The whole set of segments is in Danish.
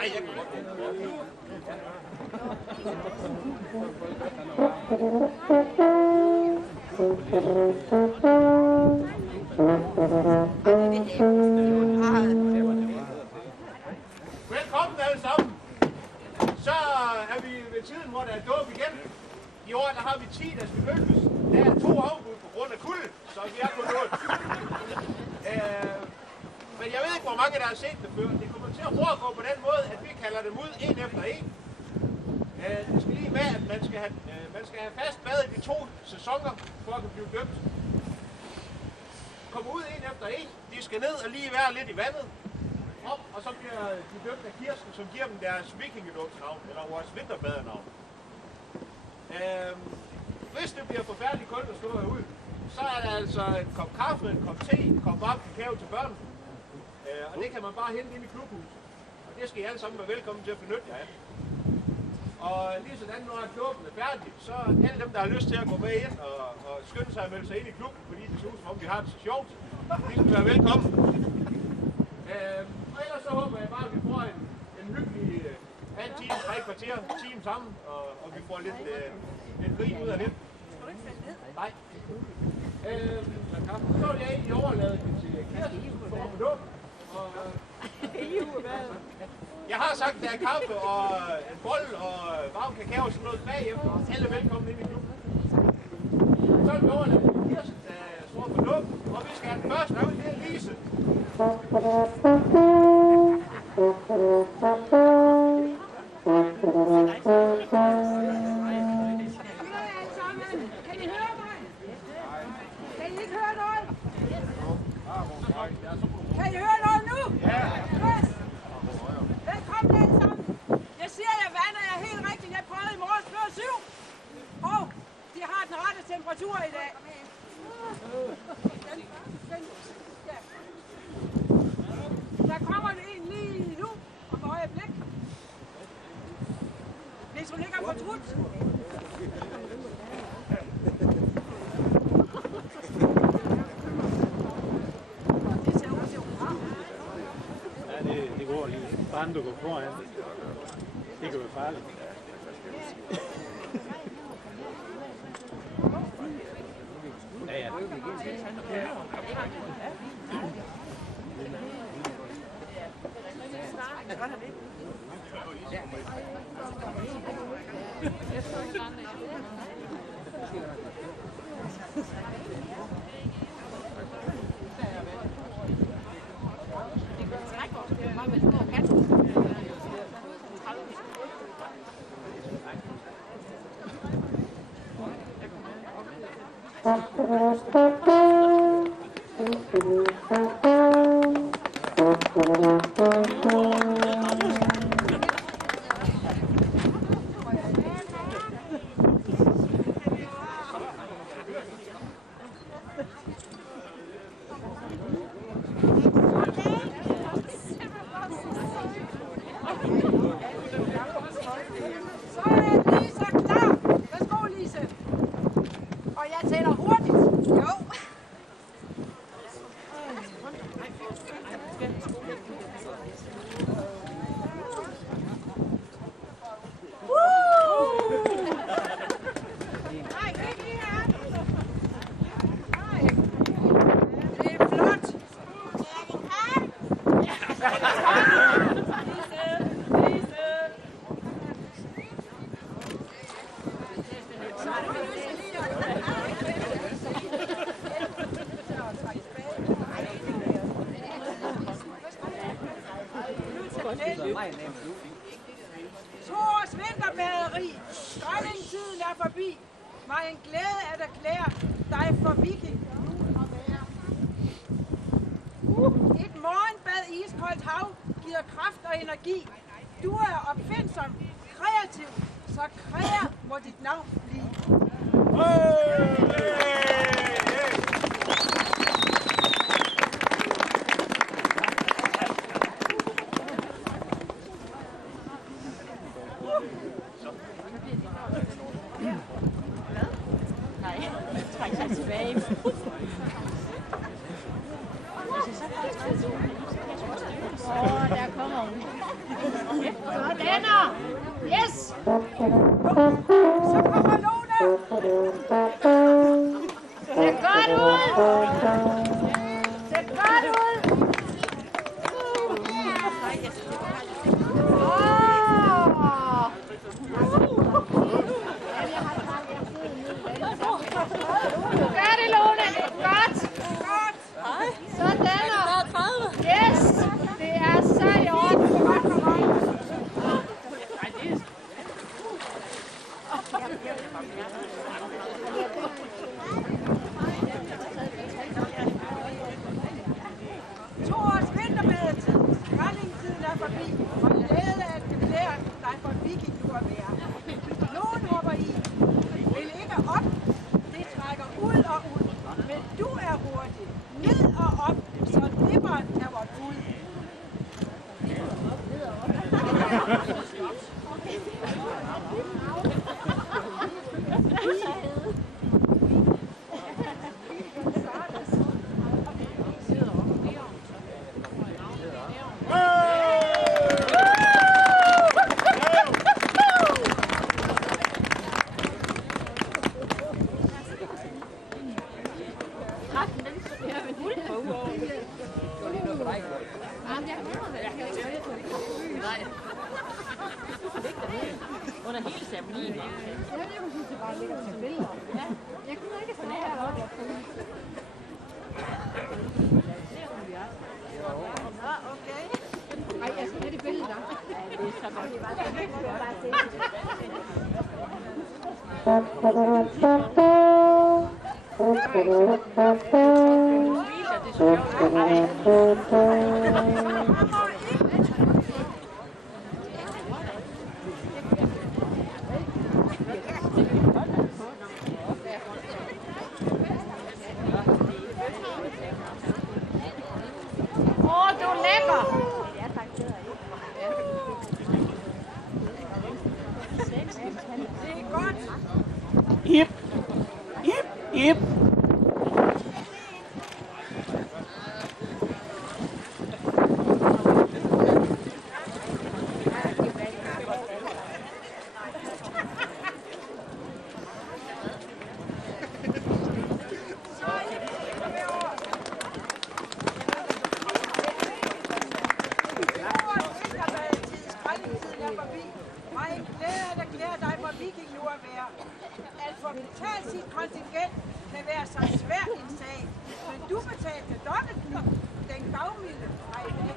Nej, jeg kan godt det. Velkommen alle sammen. Så er vi ved tiden, hvor der er dåb igen. I år der har vi 10, der skal mødes. Der er 2 afbud på grund af kulde, så vi er på noget. Men jeg ved ikke, hvor mange der har set det før. Det kommer til at foregå på den måde, at vi kalder dem ud en efter en. Det skal lige med, at man skal have fast bad i de 2 sæsoner, for at blive døbt. Kom ud en efter en. De skal ned og lige være lidt i vandet. Op, og så bliver de døbt af Kirsten, som giver dem deres vikingedåbsnavn, eller vores vinterbadenavn. Hvis det bliver forfærdeligt koldt at stå herude, så er der altså en kop kaffe, en kop te, en kop varm kakao til børn. Og det kan man bare hente ind i klubhuset. Og det skal I alle sammen være velkommen til at benytte jer af. Og lige sådan, når klubben er færdig, så alle dem, der har lyst til at gå med ind og skynde sig at melde sig ind i klubben, fordi det ser ud som om, vi har det så sjovt, de skal være velkommen. Og ellers så håber jeg bare, at vi får en hyggelig halv time, 3 kvarter, time sammen, og vi får lidt grin ud af det. Skal du ikke falde ned? Nej. Så vil jeg egentlig overlade det til Kirsten for at dåbe. Jeg har sagt, at der er kaffe og en bold og varm kakao og sådan noget bagefter. Alle er velkommen ind i klubben. Så vil vi overlade til Kirsten, der står for dåben, og vi skal have den første ud, det er Lise. Kan I høre noget nu? Ja. Yes. Velkommen alle sammen. Jeg siger, at jeg vander jer helt rigtigt. Jeg prøvede i morges før 7. Og de har den rette temperatur i dag. Der kommer en lige nu om øjeblik. Hvis hun ikke har fortrudt. Det går lige. Bare du går foran. Det kan være farligt. Ja, ja. Thors vinterbaderi. Dronningtiden er forbi. Mig en glæde at erklære dig for viking. Et morgenbad i iskoldt hav giver kraft og energi. Du er opfindsom, kreativ, så kræer må dit navn blive. Træk sig tilbage. Der kommer hun. Så kommer Lone. Se godt ud! Se godt ud! Du gør det, Lone! Godt! Sådan der! Yes! Det er så i orden! Rallingtiden er forbi, og glæde af at belære dig for et vikinglur at være. Nogen hopper i, vil ikke op, det trækker ud og ud, men du er hurtig, ned og op, så nipperen er vort bud. Under hele ceremonien. Jeg synes, det bare ligger til billeder. Ja. Jeg kunne ikke få det her op. Okay. Ej, jeg skal have det billede der. Ja, det er så godt. Du er lækker! Det er godt. Ip, ip, ip. At få betalt sit kontingent kan være så svært en sag, men du betalte dobbelt nu, den gavmilde fra i dag.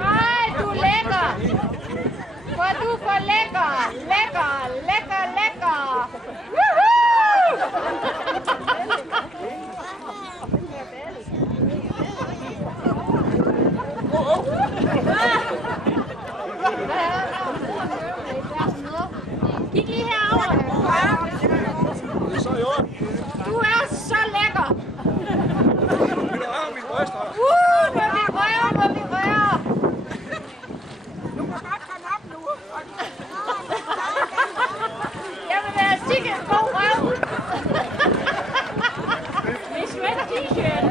Ej, du er lækker! Hvor er du for lækker! Lækker, lækker, lækker! Kig lige herover. Du er så lækker! Nu er vi røver, nu er vi røver! Du kan godt komme op nu. Jeg vil være sikker på røv! Med svæt t-shirt!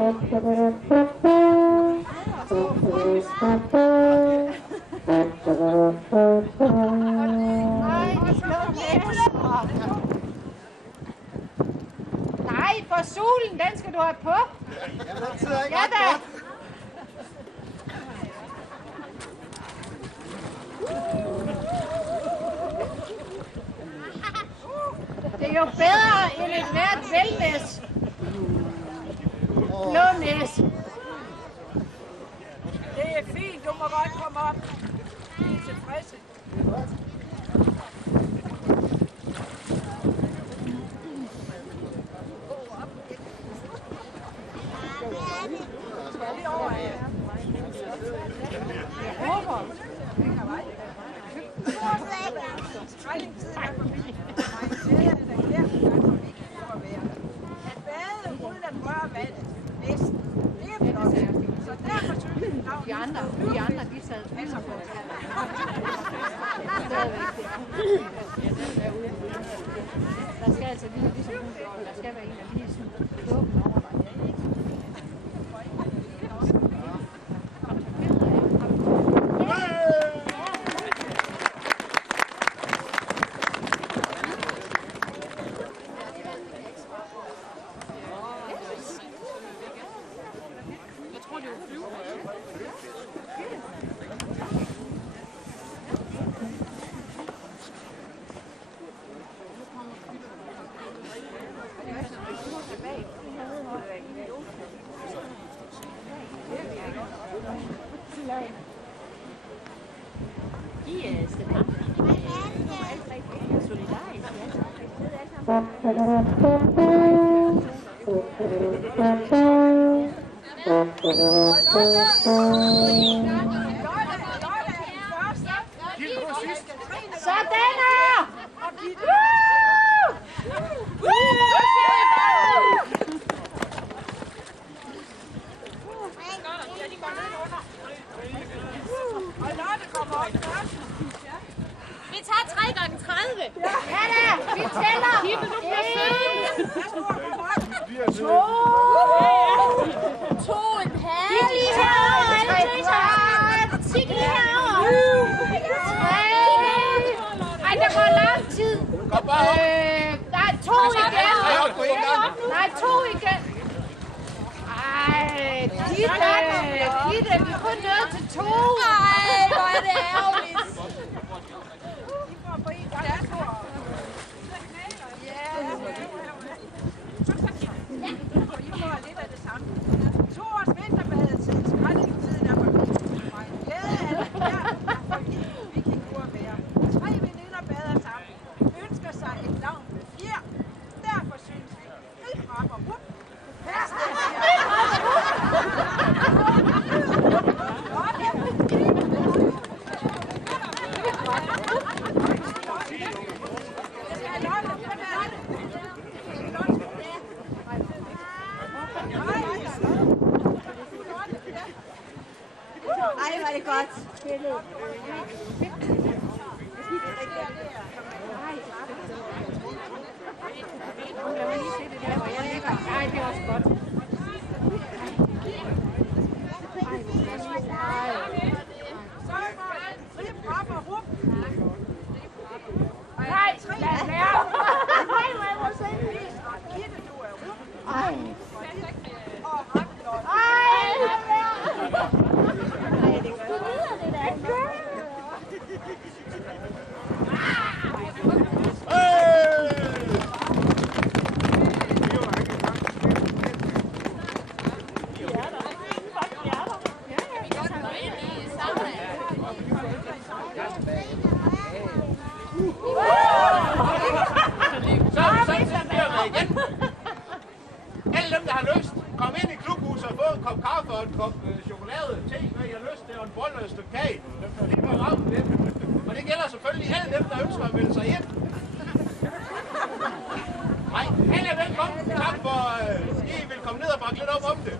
Nej, for solen, den skal du have på. Ja da. Det er jo bedre end et hvert vælnæs. Blånæs. Det er fint, du må godt komme op. Vi er tilfredse. Træningstiden er forbi. Majestætet er her, der er for vigtigt for at være. At bade uden at røre vandet. Næsten. Det er flot. Så derfor synes vi, at De andre, de sad passer på. Der skal altså lige ligesom hun gjorde. Der skal være en, der lige sådan åbner over dig. Vi tager 3 gange 30. Ja da, vi tæller. Gitte, du bliver sød. 2. 2,5. Kig lige herovre, alle tøser. Kig lige herovre. 3. Ej, der går lang tid. Nej, 2 igen. Nej, 2 igen. Ej, Gitte, vi er kun nået til 2. Ej, hvor er det ærgerligt. Tors vinterbadetid, skrændingstiden er forbi. Og en glæde af det her er forbi. Vi kan gå og være. 3 veninder bader sammen. Ønsker sig et navn med fjer. Derfor synes vi, helt frem og rup. Ej, var det godt. Ej, det er også godt. Nej, lad være. Gitte, du er rup. Ej. Og ret flot. Ej, Alle dem, der har lyst, kom ind i klubhuset og få en kop kaffe og en kop chokolade, te, hvad I har lyst til, og en bolle og et stykke kage. Det var ramt lidt. Og det gælder selvfølgelig alle dem, der ønsker at melde sig ind. Nej, alle er velkommen. Tak for, I vil komme ned og bakke lidt op om det.